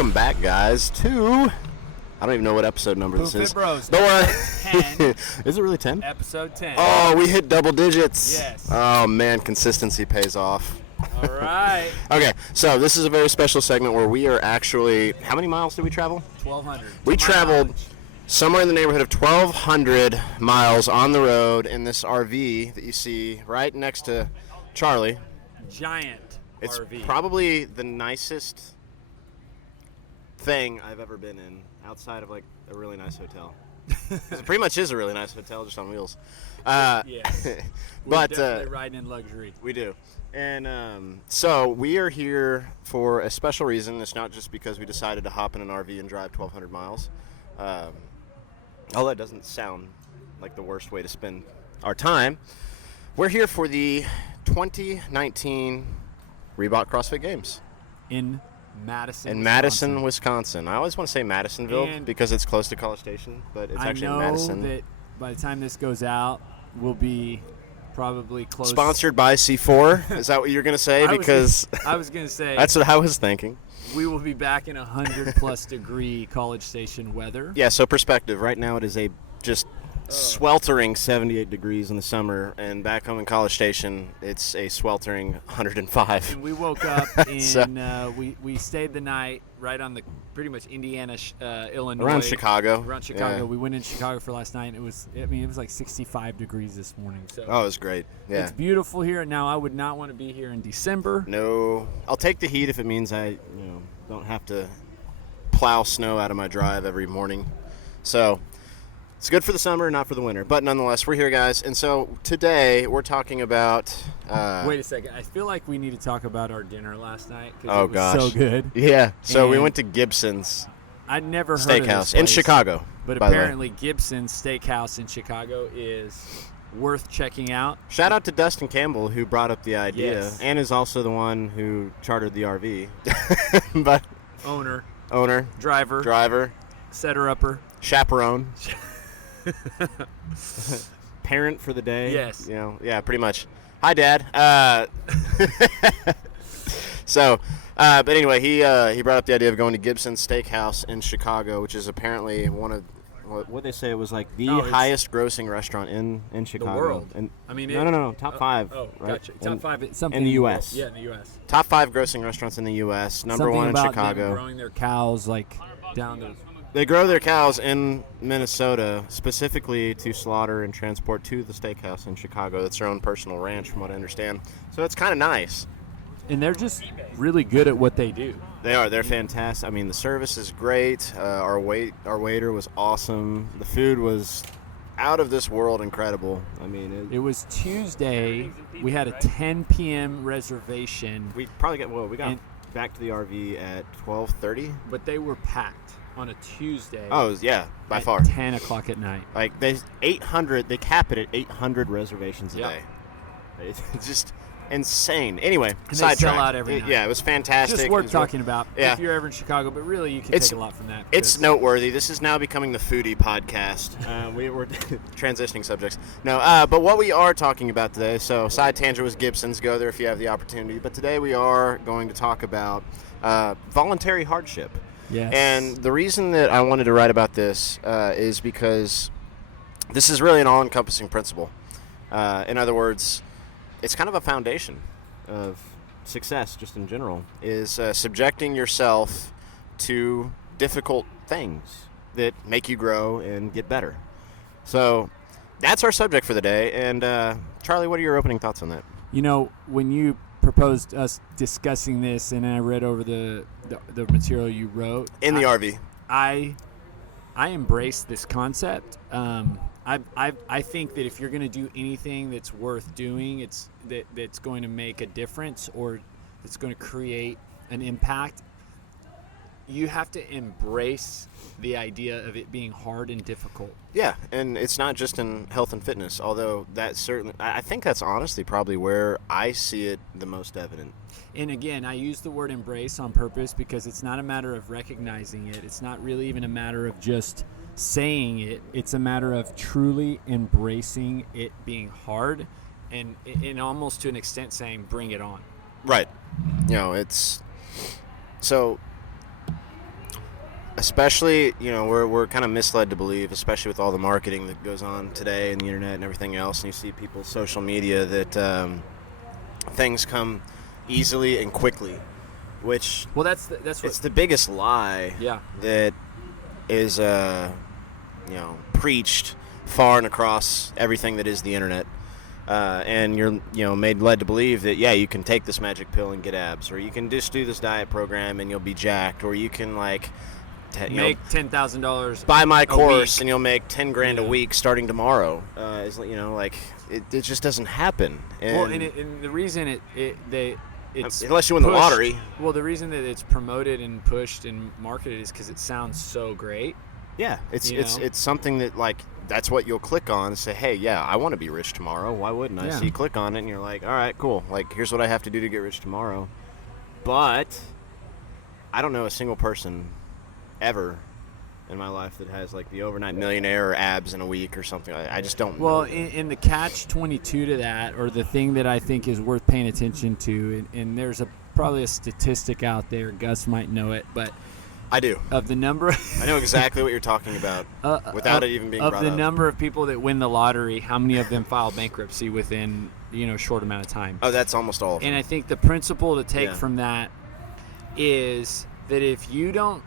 Welcome back, guys, to... I don't even know what episode number this is. BoomFit Bros. The Episode 10. Is it really 10? Episode 10. Oh, we hit double digits. Yes. Oh, man, consistency pays off. All right. Okay, so this is a very special segment where we are actually... How many miles did we travel? 1,200. We traveled somewhere in the neighborhood of 1,200 miles on the road in this RV that you see right next to Charlie. Giant It's RV. probably the nicest thing I've ever been in outside of like a really nice hotel. 'Cause it pretty much is a really nice hotel just on wheels. Yes. But We're definitely riding in luxury. we do. And so we are here for a special reason. It's not just because we decided to hop in an RV and drive 1,200 miles. Although that doesn't sound like the worst way to spend our time. We're here for the 2019 Reebok CrossFit Games. In Madison, In Madison, Wisconsin. I always want to say Madisonville And because it's close to College Station, but it's actually I know Madison. that by the time this goes out, we'll be probably close. Sponsored by C4. Is that what you're going to say? Because I was going to say that's what I was thinking. we will be back in 100-plus degree College Station weather. Yeah, so perspective. Right now it is a just sweltering 78 degrees in the summer, and back home in College Station, it's a sweltering 105. And we woke up in, So- we stayed the night right on the pretty much Indiana, Illinois. Around Chicago. Around Chicago. Yeah. We went in Chicago for last night. It was like 65 degrees this morning. So Oh, it was great. Yeah. it's beautiful here. Now, I would not want to be here in December. No, I'll take the heat if it means I, don't have to plow snow out of my drive every morning. So it's good for the summer, not for the winter. But nonetheless, we're here, guys. And so today we're talking about. Wait a second. I feel like we need to talk about our dinner last night because Oh, it was gosh. so good. Yeah. So we And went to Gibson's I'd never heard of this Steakhouse in place, Chicago. But by the way. apparently Gibson's Steakhouse in Chicago is worth checking out. Shout out to Dustin Campbell who brought up the idea, Yes. and is also the one who chartered the RV. But Owner, driver, setter-upper. chaperone. Parent for the day. Yes. Yeah, pretty much. Hi, Dad. But anyway, he brought up the idea of going to Gibson's Steakhouse in Chicago, which is apparently one of what they say it was like the Oh, it's highest grossing restaurant in Chicago. world. And I mean, no, top 5. Oh, right? gotcha. Top 5. Something in the U.S. Yeah, in the U.S. Top 5 grossing restaurants in the U.S. Number Something 1 in about Chicago. them growing their cows like down the. They grow their cows in Minnesota specifically to slaughter and transport to the steakhouse in Chicago. That's their own personal ranch, from what I understand. So it's kind of nice. And they're just really good at what they do. They are. They're fantastic. I mean, the service is great. Our waiter was awesome. The food was out of this world incredible. I mean, It was Tuesday. We had a 10 p.m. reservation, we got back to the RV at 12:30. but they were packed on a Tuesday. Oh, yeah, by at far. 10 o'clock at night. Like they cap it at 800 reservations a Yeah. day. It's just insane. Anyway, And they sidetrack. sell out every night. Yeah, it was fantastic. Just It worth was talking about Yeah. if you're ever in Chicago, but really you can It's- take a lot from that. It's because- noteworthy. This is now becoming the foodie podcast. We're transitioning subjects. No, but what we are talking about today, so side tangent was Gibson's. Go there if you have the opportunity. But today we are going to talk about voluntary hardship. Yes. And the reason that I wanted to write about this is because this is really an all-encompassing principle. In other words, it's kind of a foundation of success just in general, is subjecting yourself to difficult things that make you grow and get better. So that's our subject for the day. And Charlie, what are your opening thoughts on that? When you proposed us discussing this and I read over the material you wrote. In the RV. I embrace this concept. I think that if you're going to do anything that's worth doing, that's going to make a difference or that's going to create an impact, you have to embrace the idea of it being hard and difficult. Yeah, and it's not just in health and fitness, although that certainly, I think that's honestly probably where I see it the most evident. And again, I use the word embrace on purpose because it's not a matter of recognizing it. It's not really even a matter of just saying it. It's a matter of truly embracing it being hard and almost to an extent saying, bring it on. Right. It's so especially, we're kind of misled to believe, especially with all the marketing that goes on today and the internet and everything else, and you see people's social media, that things come easily and quickly, which it's the biggest lie that is preached far and across everything that is the internet. And you're led to believe that you can take this magic pill and get abs, or you can just do this diet program and you'll be jacked, or you can make $10,000 buy my course and you'll make $10,000 a week starting tomorrow. It just doesn't happen. And, and the reason it's unless you win the lottery. Well, the reason that it's promoted and pushed and marketed is because it sounds so great. Yeah, it's something that that's what you'll click on and say, hey, I want to be rich tomorrow. Why wouldn't I? So you click on it and you're like, all right, cool. Here's what I have to do to get rich tomorrow. But I don't know a single person ever in my life that has the overnight millionaire or abs in a week or something. I just don't know. Well, in the catch-22 to that, or the thing that I think is worth paying attention to, and there's probably a statistic out there, Gus might know it, but I do. Of the number, I know exactly what you're talking about without it even being brought up. Of the number of people that win the lottery, how many of them file bankruptcy within a short amount of time? Oh, that's almost all of them. And I think the principle to take from that is that if you don't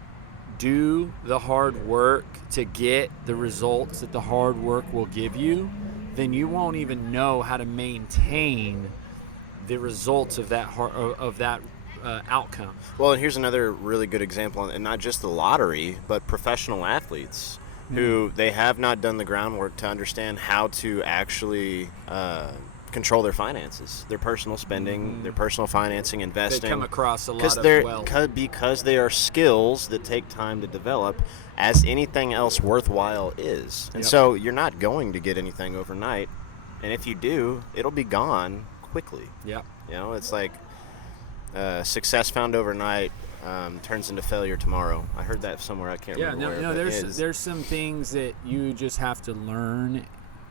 do the hard work to get the results that the hard work will give you, then you won't even know how to maintain the results of that outcome. Well, and here's another really good example, and not just the lottery, but professional athletes who they have not done the groundwork to understand how to actually control their finances, their personal spending, their personal financing, investing. They come across a lot of wealth. Because they are skills that take time to develop, as anything else worthwhile is. And so you're not going to get anything overnight, and if you do, it'll be gone quickly. Yep. It's like success found overnight turns into failure tomorrow. I heard that somewhere. I can't remember where. No, there's some things that you just have to learn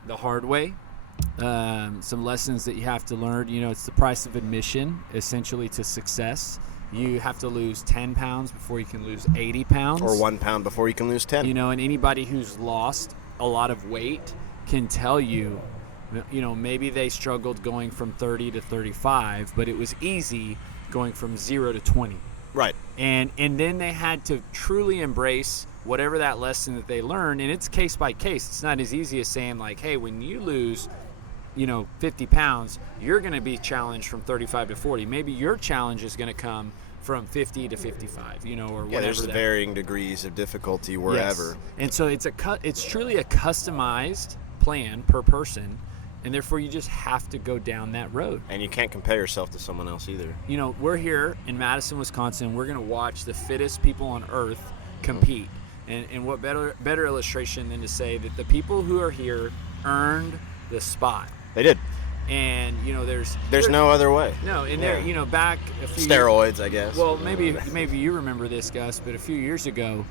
the hard way. Some lessons that you have to learn. It's the price of admission, essentially, to success. You have to lose 10 pounds before you can lose 80 pounds. Or 1 pound before you can lose 10. And anybody who's lost a lot of weight can tell you, maybe they struggled going from 30 to 35, but it was easy going from 0 to 20. Right. And then they had to truly embrace whatever that lesson that they learned, and it's case by case. It's not as easy as saying hey, when you lose 50 pounds, you're going to be challenged from 35 to 40. Maybe your challenge is going to come from 50 to 55, or whatever. There's varying degrees of difficulty wherever. Yes. And so it's truly a customized plan per person. And therefore, you just have to go down that road. And you can't compare yourself to someone else either. We're here in Madison, Wisconsin. We're going to watch the fittest people on earth compete. And what better illustration than to say that the people who are here earned the spot. They did. And, there's no other way. No, and there, back a few steroids, I guess. Well, maybe you remember this, Gus, but a few years ago,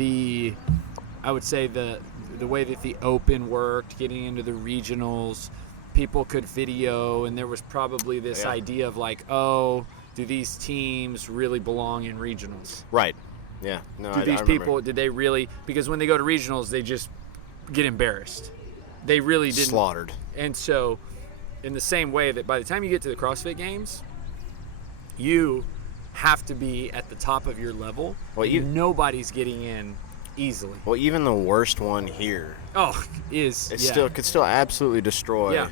I would say the way that the Open worked, getting into the regionals, people could video, and there was probably this idea of do these teams really belong in regionals? Right. Yeah. No, I remember. Did they really? Because when they go to regionals, they just get embarrassed. They really didn't. Slaughtered. And so, in the same way that by the time you get to the CrossFit Games, you have to be at the top of your level. Well, nobody's getting in easily. Well, even the worst one here. Could still absolutely destroy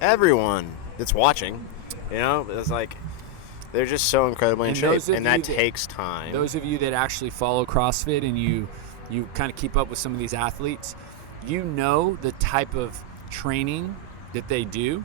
everyone that's watching. It's they're just so incredibly in shape, and that takes time. Those of you that actually follow CrossFit and you kind of keep up with some of these athletes, the type of training that they do.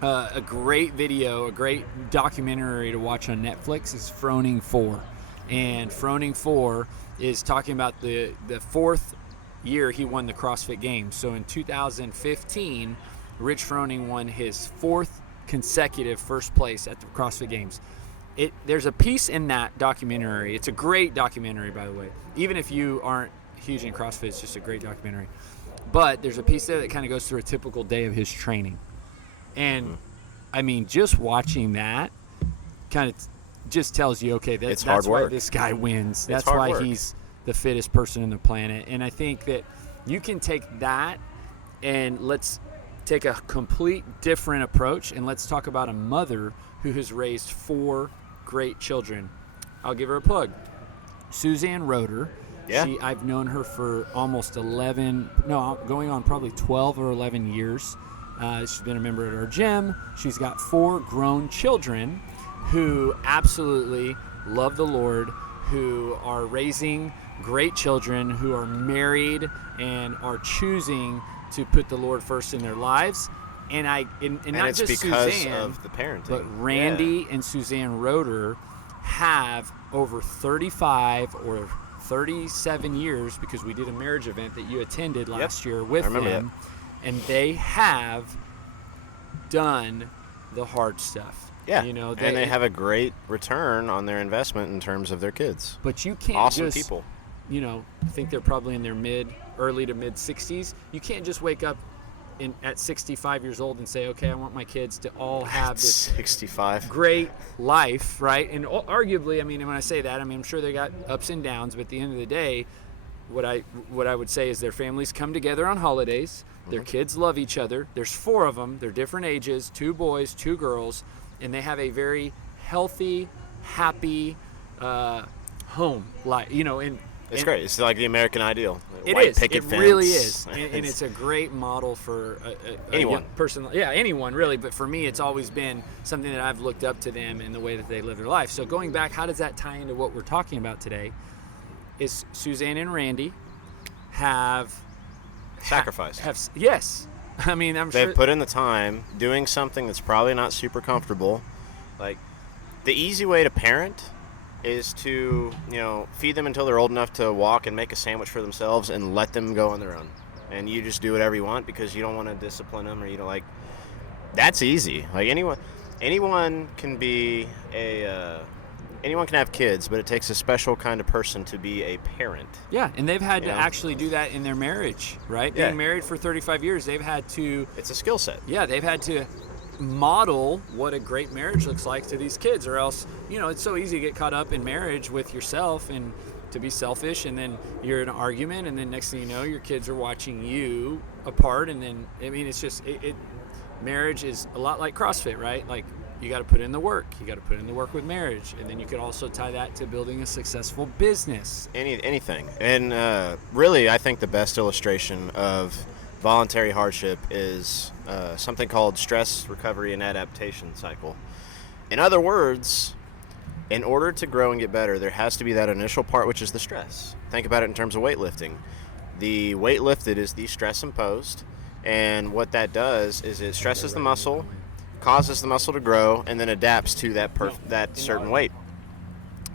A great video, a great documentary to watch on Netflix is Froning 4. And Froning 4 is talking about the fourth year he won the CrossFit Games. So in 2015, Rich Froning won his fourth consecutive first place at the CrossFit Games. There's a piece in that documentary. It's a great documentary, by the way. Even if you aren't huge in CrossFit, it's just a great documentary. But there's a piece there that kind of goes through a typical day of his training. And, just watching that kind of just tells you, okay, that's why this guy wins. That's why he's the fittest person on the planet. And I think that you can take that and let's take a complete different approach, and let's talk about a mother who has raised 4 great children. I'll give her a plug. Suzanne Roeder. Yeah. I've known her for almost going on probably 12 or 11 years. She's been a member at our gym. She's got 4 grown children who absolutely love the Lord, who are raising great children, who are married and are choosing to put the Lord first in their lives. And not it's just because Suzanne, of the parenting. but Randy and Suzanne Roeder have over 35 or 37 years, because we did a marriage event that you attended last year with them, and they have done the hard stuff. Yeah, and they have a great return on their investment in terms of their kids. But you can't awesome just, people. Think they're probably in their early to mid 60s. You can't just wake up at 65 years old and say, okay, I want my kids to all have this 65 great life, right? And arguably, when I say that, I'm sure they got ups and downs, but at the end of the day, what I would say is their families come together on holidays. Their kids love each other. There's 4 of them. They're different ages, 2 boys, 2 girls, and they have a very healthy, happy home life. It's great. It's like the American ideal. It White is. picket It fence. really is, and it's a great model for anyone. A person. Yeah, anyone really. But for me, it's always been something that I've looked up to them in the way that they live their life. So going back, how does that tie into what we're talking about today? Is Suzanne and Randy have sacrificed? Yes. I'm sure they've put in the time doing something that's probably not super comfortable. Like, the easy way to parent is to, feed them until they're old enough to walk and make a sandwich for themselves and let them go on their own. And you just do whatever you want because you don't want to discipline them, or that's easy. Like, anyone can be anyone can have kids, but it takes a special kind of person to be a parent. Yeah, and they've had to actually do that in their marriage, right? Yeah. Being married for 35 years, they've had to... It's a skill set. Yeah, they've had to model what a great marriage looks like to these kids, or else, it's so easy to get caught up in marriage with yourself and to be selfish, and then you're in an argument, and then next thing you know, your kids are watching you apart, and then, it's just... marriage is a lot like CrossFit, right? Like, you got to put in the work. You got to put in the work with marriage, and then you could also tie that to building a successful business. Anything. And really, I think the best illustration of voluntary hardship is something called stress recovery and adaptation cycle. In other words, in order to grow and get better, there has to be that initial part, which is the stress. Think about it in terms of weightlifting. The weight lifted is the stress imposed, and what that does is it stresses the muscle, causes the muscle to grow, and then adapts to that certain weight.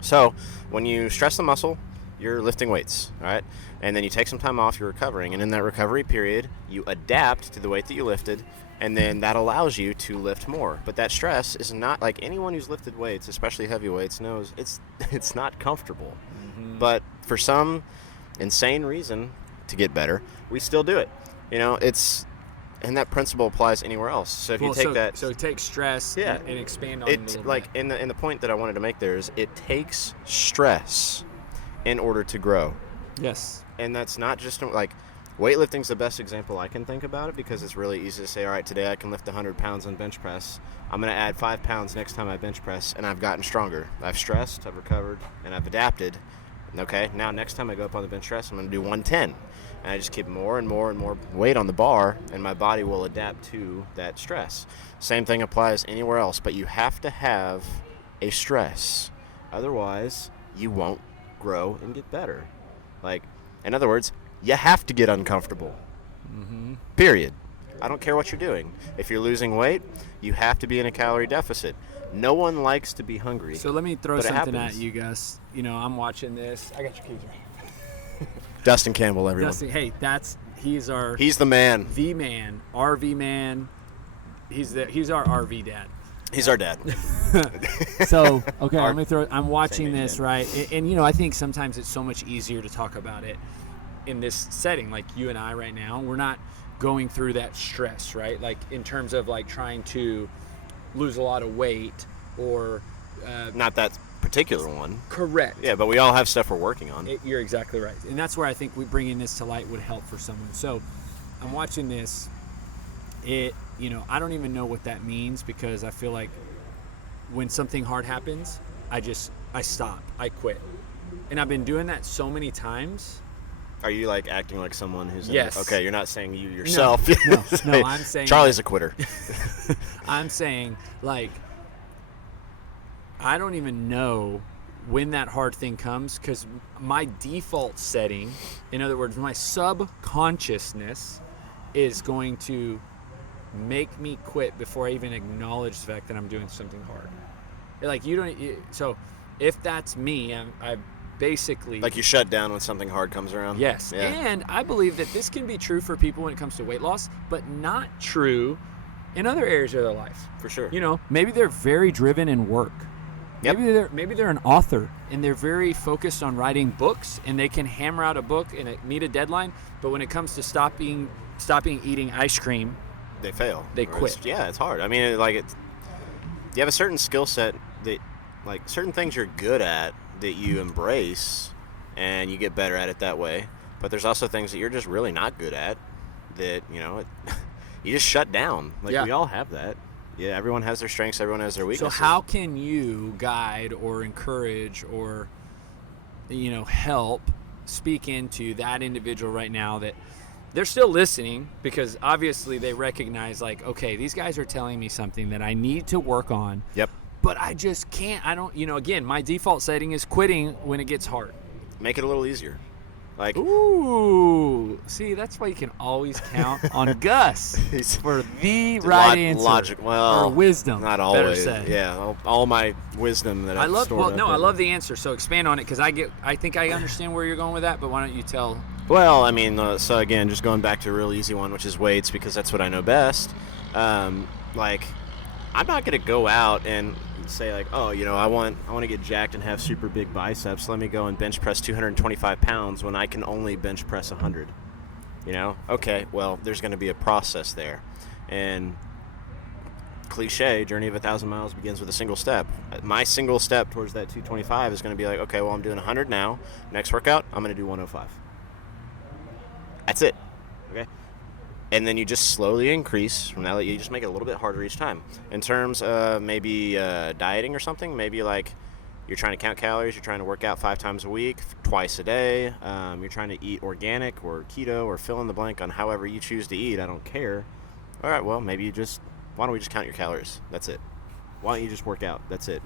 So when you stress the muscle, you're lifting weights, all right? And then you take some time off, you're recovering, and in that recovery period, you adapt to the weight that you lifted, and then that allows you to lift more. But that stress is not, like, anyone who's lifted weights, especially heavy weights, knows it's not comfortable. Mm-hmm. But for some insane reason to get better, we still do it. And that principle applies anywhere else. So if you take so take stress and expand on it a little like bit. in the point that I wanted to make there is it takes stress in order to grow. Yes. And that's not just like weightlifting's the best example I can think about it, because it's really easy to say, all right, today I can lift 100 pounds on bench press. I'm going to add 5 pounds next time I bench press, and I've gotten stronger. I've stressed, I've recovered, and I've adapted. Okay, now next time I go up on the bench press, I'm going to do 110. And I just keep more and more and more weight on the bar, and my body will adapt to that stress. Same thing applies anywhere else, but you have to have a stress. Otherwise, you won't grow and get better. Like, in other words, you have to get uncomfortable. Mm-hmm. Period. I don't care what you're doing. If you're losing weight, you have to be in a calorie deficit. No one likes to be hungry. So let me throw something at you, Gus. I'm watching this. I got your keys right here. Dustin Campbell, everyone. Dustin, hey, he's the man. The man, RV man. He's our RV dad. He's our dad. So, okay, I'm watching this, right? And I think sometimes it's so much easier to talk about it in this setting, like you and I right now. We're not going through that stress, right? Like, in terms of, like, trying to lose a lot of weight or not that particular one. Correct. Yeah, but we all have stuff we're working on. You're exactly right. And that's where I think bringing this to light would help for someone. So I'm watching this. I don't even know what that means, because I feel like when something hard happens, I stop. I quit. And I've been doing that so many times. Are you like acting like someone who's yes. Okay, you're not saying you yourself. No, I'm saying Charlie's a quitter. I'm saying, like, I don't even know when that hard thing comes, because my default setting, in other words, my subconsciousness is going to make me quit before I even acknowledge the fact that I'm doing something hard. Like, so if that's me, I basically... Like you shut down when something hard comes around? Yes. Yeah. And I believe that this can be true for people when it comes to weight loss, but not true in other areas of their life. For sure. Maybe they're very driven in work. Yep. Maybe they're an author, and they're very focused on writing books, and they can hammer out a book and meet a deadline, but when it comes to stopping eating ice cream, they fail. They quit. It's hard. I mean, you have a certain skill set that, like, certain things you're good at that you embrace and you get better at it that way. But there's also things that you're just really not good at that, you just shut down. Like, we all have that. Yeah, everyone has their strengths, everyone has their weaknesses. So how can you guide or encourage or, help speak into that individual right now that they're still listening, because obviously they recognize, like, okay, these guys are telling me something that I need to work on. Yep. But I just can't. I don't, again, my default setting is quitting when it gets hard. Make it a little easier. Like, ooh, see, that's why you can always count on Gus for the right answer. Logic, or wisdom. Not always. Better say. Yeah, all my wisdom that I've stored up. I love the answer. So expand on it, because I think I understand where you're going with that. But why don't you tell? Well, I mean, so again, just going back to a real easy one, which is weights, because that's what I know best. Like, I'm not gonna go out and say, like, oh, I want to get jacked and have super big biceps. Let me go and bench press 225 pounds when I can only bench press 100. Okay, well, there's going to be a process there. And cliche, journey of 1,000 miles begins with a single step. My single step towards that 225 is going to be like, okay, well, I'm doing 100 now. Next workout, I'm going to do 105. That's it. Okay? And then you just slowly increase from that. You just make it a little bit harder each time. In terms of maybe dieting or something, maybe like you're trying to count calories, you're trying to work out 5 times a week, twice a day, you're trying to eat organic or keto or fill in the blank on however you choose to eat. I don't care. All right, well, why don't we just count your calories? That's it. Why don't you just work out? That's it.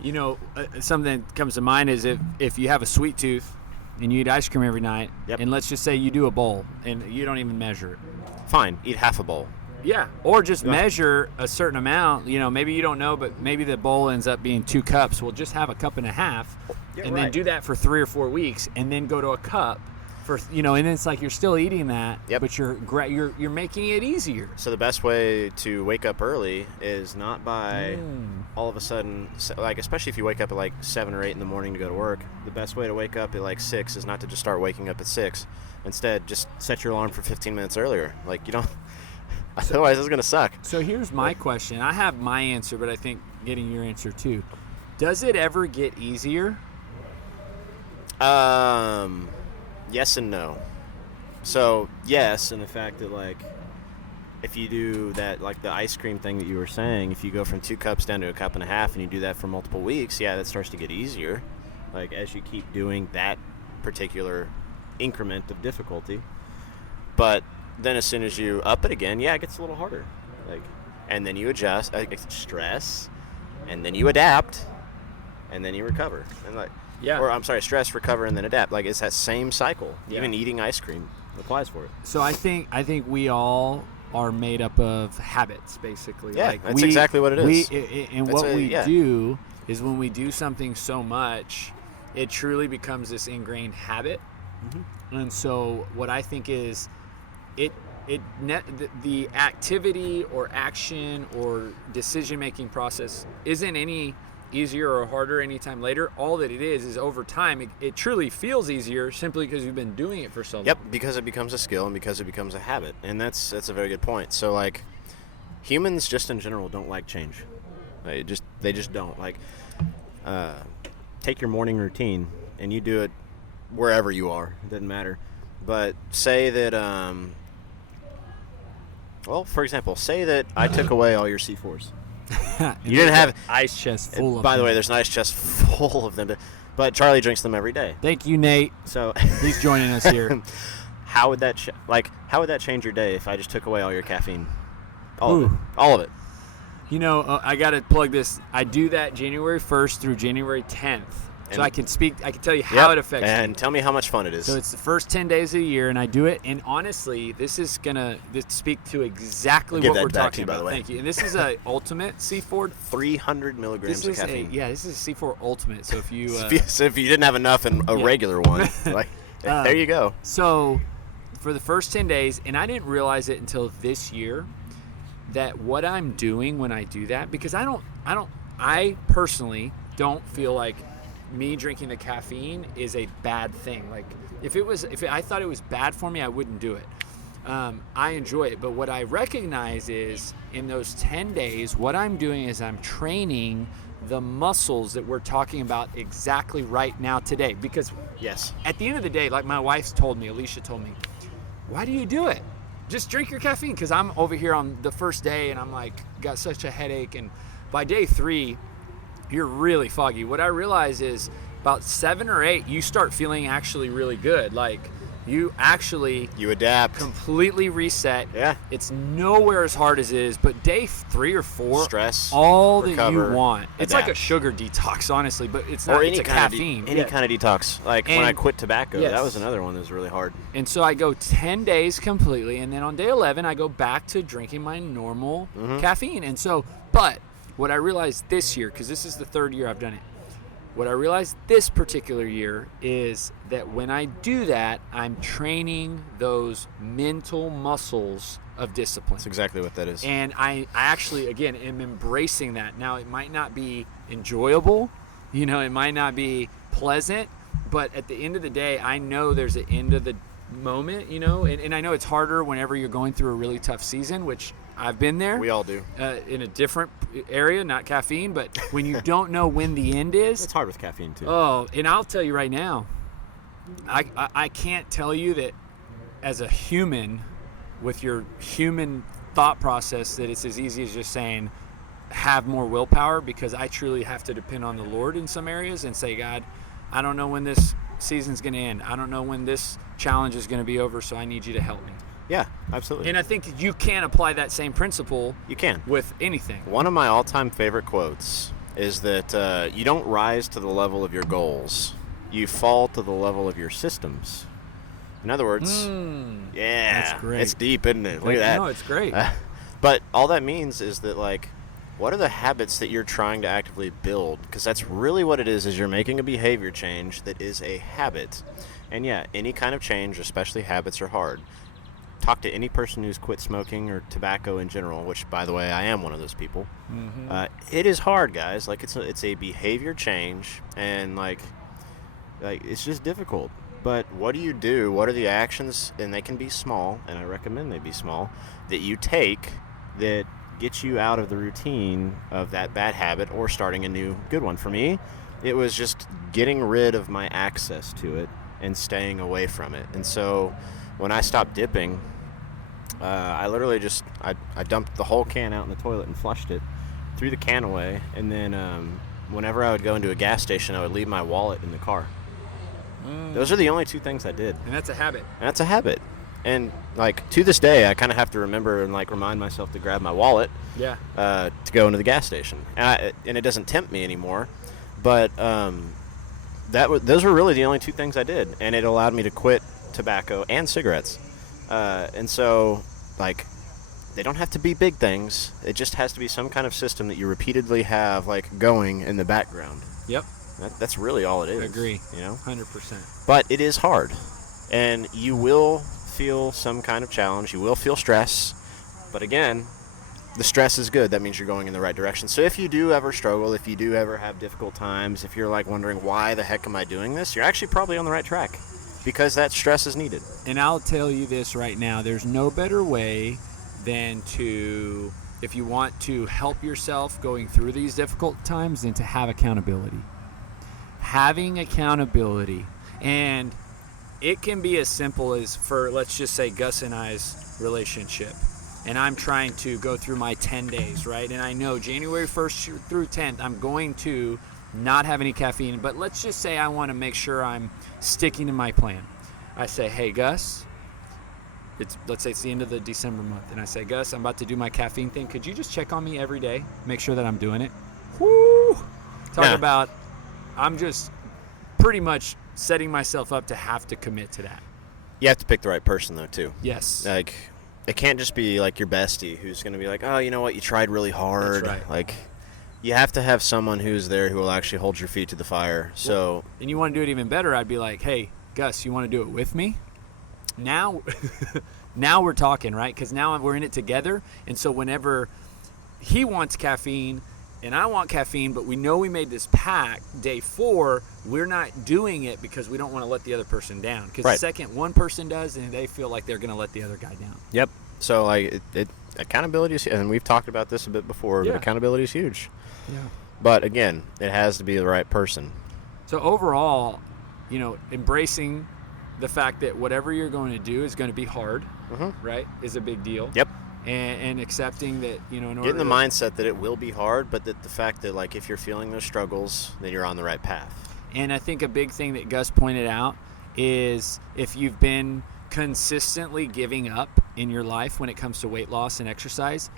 Something that comes to mind is if you have a sweet tooth and you eat ice cream every night, and let's just say you do a bowl and you don't even measure it. Fine, eat half a bowl. Yeah, or just measure a certain amount. Maybe you don't know, but maybe the bowl ends up being 2 cups. Well, just have a cup and a half, then do that for 3 or 4 weeks, and then go to a cup for, and then it's like you're still eating that, but you're making it easier. So the best way to wake up early is not by all of a sudden, like, especially if you wake up at like 7 or 8 in the morning to go to work. The best way to wake up at like 6 is not to just start waking up at 6. Instead, just set your alarm for 15 minutes earlier. Like, otherwise it's going to suck. So here's my question. I have my answer, but I think getting your answer too. Does it ever get easier? Yes and no. So, yes, in the fact that, like, if you do that, like the ice cream thing that you were saying, if you go from 2 cups down to a cup and a half and you do that for multiple weeks, that starts to get easier. Like, as you keep doing that particular increment of difficulty. But then as soon as you up it again, it gets a little harder. Like, and then you adjust, stress, and then you adapt, and then you recover. And stress, recover, and then adapt. Like, it's that same cycle. Even eating ice cream applies for it. So I think we all are made up of habits, basically. Yeah, that's exactly what it is. What we do is when we do something so much, it truly becomes this ingrained habit. Mm-hmm. And so what I think is the activity or action or decision-making process isn't any easier or harder anytime later. All that it is over time, it truly feels easier simply because you've been doing it for so long. Yep, because it becomes a skill and because it becomes a habit. And that's a very good point. So, like, humans just in general don't like change. They just don't. Like, take your morning routine and you do it wherever you are. It doesn't matter. But say that, for example, say that I took away all your C4s. You didn't have ice chest full of By the them. way, there's an ice chest full of them. But Charlie drinks them every day. Thank you, Nate. So He's joining us here. How would that change your day if I just took away all your caffeine? All Ooh. of it. All of it. You know, I got to plug this. I do that January 1st through January 10th. So I can tell you how it affects me. And tell me how much fun it is. So it's the first 10 days of the year, and I do it. And honestly, this is going to speak to exactly what we're talking about. Thank you. And this is a Ultimate C4. 300 milligrams of caffeine. This is a C4 Ultimate. So if you so if you didn't have enough in a regular one, there you go. So for the first 10 days, and I didn't realize it until this year, that what I'm doing when I do that, because I personally don't feel like me drinking the caffeine is a bad thing. Like if I thought it was bad for me, I wouldn't do it. I enjoy it, but what I recognize is in those 10 days, what I'm doing is I'm training the muscles that we're talking about exactly right now today. Because yes, at the end of the day, like my wife's told me, Alicia told me, why do you do it? Just drink your caffeine. Because I'm over here on the first day and I'm like got such a headache, and by day 3 you're really foggy. What I realize is about 7 or 8, you start feeling actually really good. Like you adapt, completely reset. Yeah, it's nowhere as hard as it is. But day 3 or 4, stress, all recover, that you want. It's adapt. like a sugar detox, honestly, but it's not. Or it's a caffeine. Any kind of detox. Like when I quit tobacco, yes. That was another one that was really hard. And so I go 10 days completely, and then on day 11, I go back to drinking my normal caffeine. And so, but what I realized this year, because this is the 3rd year I've done it, what I realized this particular year is that when I do that, I'm training those mental muscles of discipline. That's exactly what that is. And I actually, again, am embracing that. Now, it might not be enjoyable, it might not be pleasant, but at the end of the day, I know there's an end of the moment, and I know it's harder whenever you're going through a really tough season, which I've been there. We all do. In a different area, not caffeine, but when you don't know when the end is. It's hard with caffeine, too. Oh, and I'll tell you right now, I can't tell you that as a human, with your human thought process, that it's as easy as just saying, have more willpower, because I truly have to depend on the Lord in some areas and say, God, I don't know when this season's going to end. I don't know when this challenge is going to be over, so I need you to help me. Yeah, absolutely. And I think you can apply that same principle. You can. With anything. One of my all-time favorite quotes is that you don't rise to the level of your goals. You fall to the level of your systems. In other words, that's great. It's deep, isn't it? Look at that. No, it's great. But all that means is that, what are the habits that you're trying to actively build? Because that's really what it is you're making a behavior change that is a habit. And yeah, any kind of change, especially habits, are hard. Talk to any person who's quit smoking or tobacco in general, which, by the way, I am one of those people. It is hard, guys. It's a behavior change, and it's just difficult. But what do you do? What are the actions? And they can be small, and I recommend they be small, that you take that get you out of the routine of that bad habit or starting a new good one. For me, it was just getting rid of my access to it and staying away from it. And so when I stopped dipping, I literally just I dumped the whole can out in the toilet and flushed it, threw the can away, and then whenever I would go into a gas station, I would leave my wallet in the car. Those are the only 2 things I did. And that's a habit. And to this day, I kind of have to remember and remind myself to grab my wallet. Yeah. To go into the gas station, and it doesn't tempt me anymore. But those were really the only 2 things I did, and it allowed me to quit tobacco and cigarettes. And so, they don't have to be big things. It just has to be some kind of system that you repeatedly have going in the background. Yep. That's really all it is. I agree. 100%. But it is hard, and you will feel some kind of challenge. You will feel stress, but again, the stress is good. That means you're going in the right direction. So if you do ever struggle, if you do ever have difficult times, if you're wondering why the heck am I doing this, you're actually probably on the right track, because that stress is needed. And I'll tell you this right now, there's no better way than to, if you want to help yourself going through these difficult times, than to have accountability. having accountability. And it can be as simple as, for let's just say Gus and I's relationship, and I'm trying to go through my 10 days, right? And I know January 1st through 10th, I'm going to not have any caffeine, but let's just say I want to make sure I'm sticking to my plan. I say, hey, Gus, let's say it's the end of the December month, and I say, Gus, I'm about to do my caffeine thing. Could you just check on me every day, make sure that I'm doing it? Woo! Talk about, I'm just pretty much setting myself up to have to commit to that. You have to pick the right person, though, too. Yes. Like, it can't just be like your bestie who's going to be like, oh, you know what, you tried really hard. That's right. Like, you have to have someone who's there who will actually hold your feet to the fire. So, and you want to do it even better, I'd be like, hey, Gus, you want to do it with me? Now we're talking, right? Because now we're in it together. And so whenever he wants caffeine and I want caffeine, but we know we made this pact, day 4, we're not doing it because we don't want to let the other person down. Because the second one person does, and they feel like they're going to let the other guy down. Yep. So, like, accountability is, and we've talked about this a bit before, but accountability is huge. Yeah. But, again, it has to be the right person. So, overall, embracing the fact that whatever you're going to do is going to be hard, right, is a big deal. Yep. And accepting that, in order get in the mindset that it will be hard, but that the fact that, like, if you're feeling those struggles, then you're on the right path. And I think a big thing that Gus pointed out is if you've been consistently giving up in your life when it comes to weight loss and exercise,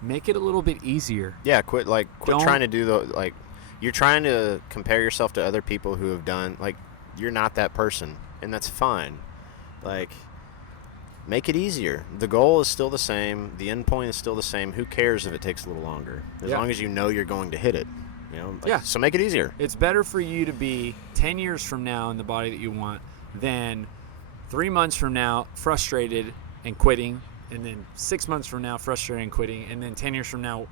make it a little bit easier. Yeah, quit trying to do you're trying to compare yourself to other people who have done, like, you're not that person, and that's fine. Like, make it easier. The goal is still the same. The end point is still the same. Who cares if it takes a little longer? As long as you know you're going to hit it. So make it easier. It's better for you to be 10 years from now in the body that you want than 3 months from now frustrated and quitting, and then 6 months from now frustrated and quitting, and then 10 years from now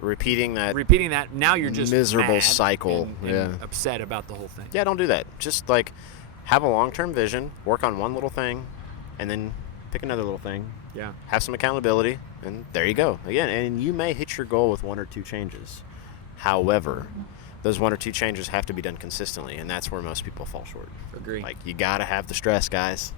repeating that. Now you're just miserable mad cycle and upset about the whole thing. Yeah, don't do that. Just, like, have a long-term vision, work on one little thing, and then pick another little thing. Yeah. Have some accountability, and there you go. Again, and you may hit your goal with 1 or 2 changes. However, those 1 or 2 changes have to be done consistently, and that's where most people fall short. Agree. Like, you got to have the stress, guys.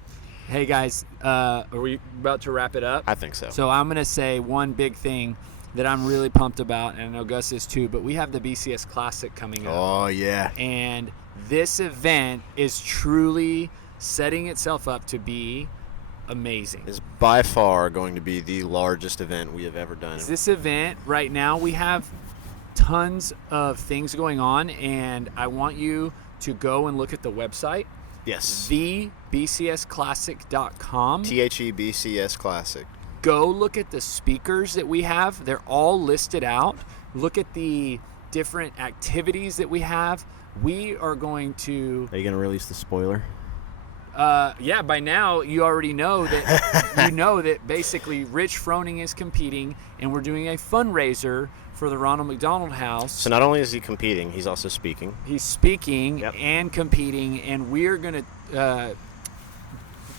Hey, guys, are we about to wrap it up? I think so. So I'm going to say one big thing that I'm really pumped about, and I know Gus is too, but we have the BCS Classic coming up. Oh, yeah. And this event is truly setting itself up to be amazing. Is by far going to be the largest event we have ever done. This event right now, we have tons of things going on, and I want you to go and look at the website. Yes. thebcsclassic.com. THEBCS Classic. Go look at the speakers that we have. They're all listed out. Look at the different activities that we have. We are going to... Are you going to release the spoiler? Yeah, by now you already know that basically Rich Froning is competing, and we're doing a fundraiser for the Ronald McDonald House. So not only is he competing, he's also speaking. He's speaking and competing, and we're going to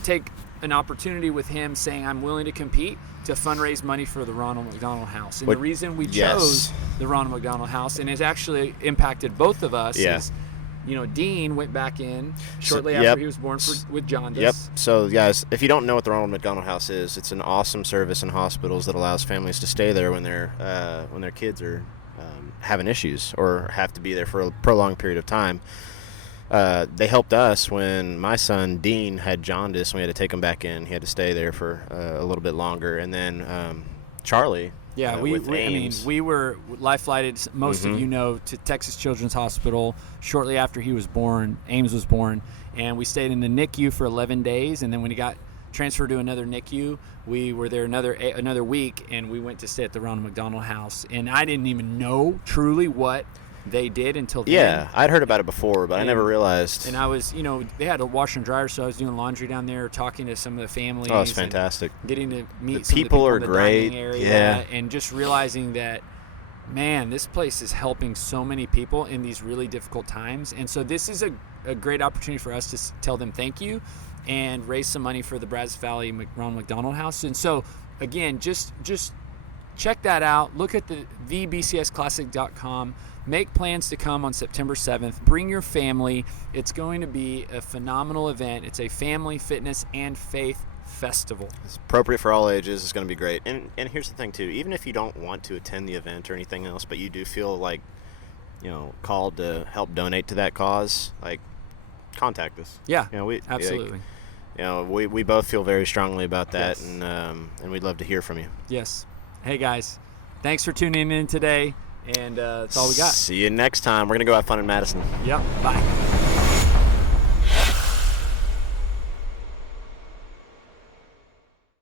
take an opportunity with him saying, I'm willing to compete to fundraise money for the Ronald McDonald House. And the reason we chose the Ronald McDonald House, and it's actually impacted both of us, is Dean went back in shortly after he was born with jaundice. Yep. So, guys, if you don't know what the Ronald McDonald House is, it's an awesome service in hospitals that allows families to stay there when their kids are having issues or have to be there for a prolonged period of time. They helped us when my son Dean had jaundice, and we had to take him back in. He had to stay there for a little bit longer, and then Charlie. Yeah, we were life flighted, most of you know, to Texas Children's Hospital shortly after he was born. Ames was born, and we stayed in the NICU for 11 days, and then when he got transferred to another NICU, we were there another week, and we went to stay at the Ronald McDonald House. And I didn't even know truly what they did until then. Yeah, I'd heard about it before, but I never realized. And I was, they had a washer and dryer, so I was doing laundry down there, talking to some of the families. Oh, it's fantastic. Getting to meet some people are in the great. dining area, and just realizing that, man, this place is helping so many people in these really difficult times. And so this is a great opportunity for us to tell them thank you and raise some money for the Brazos Valley Ronald McDonald House. And so, again, just check that out. Look at thebcsclassic.com. Make plans to come on September 7th. Bring your family. It's going to be a phenomenal event. It's a family, fitness, and faith festival. It's appropriate for all ages. It's going to be great. And here's the thing, too. Even if you don't want to attend the event or anything else, but you do feel like, called to help donate to that cause, like, contact us. Yeah, we absolutely. We both feel very strongly about that, Yes. and we'd love to hear from you. Yes. Hey, guys. Thanks for tuning in today, and that's all we got. See you next time. We're going to go have fun in Madison. Yep. Bye.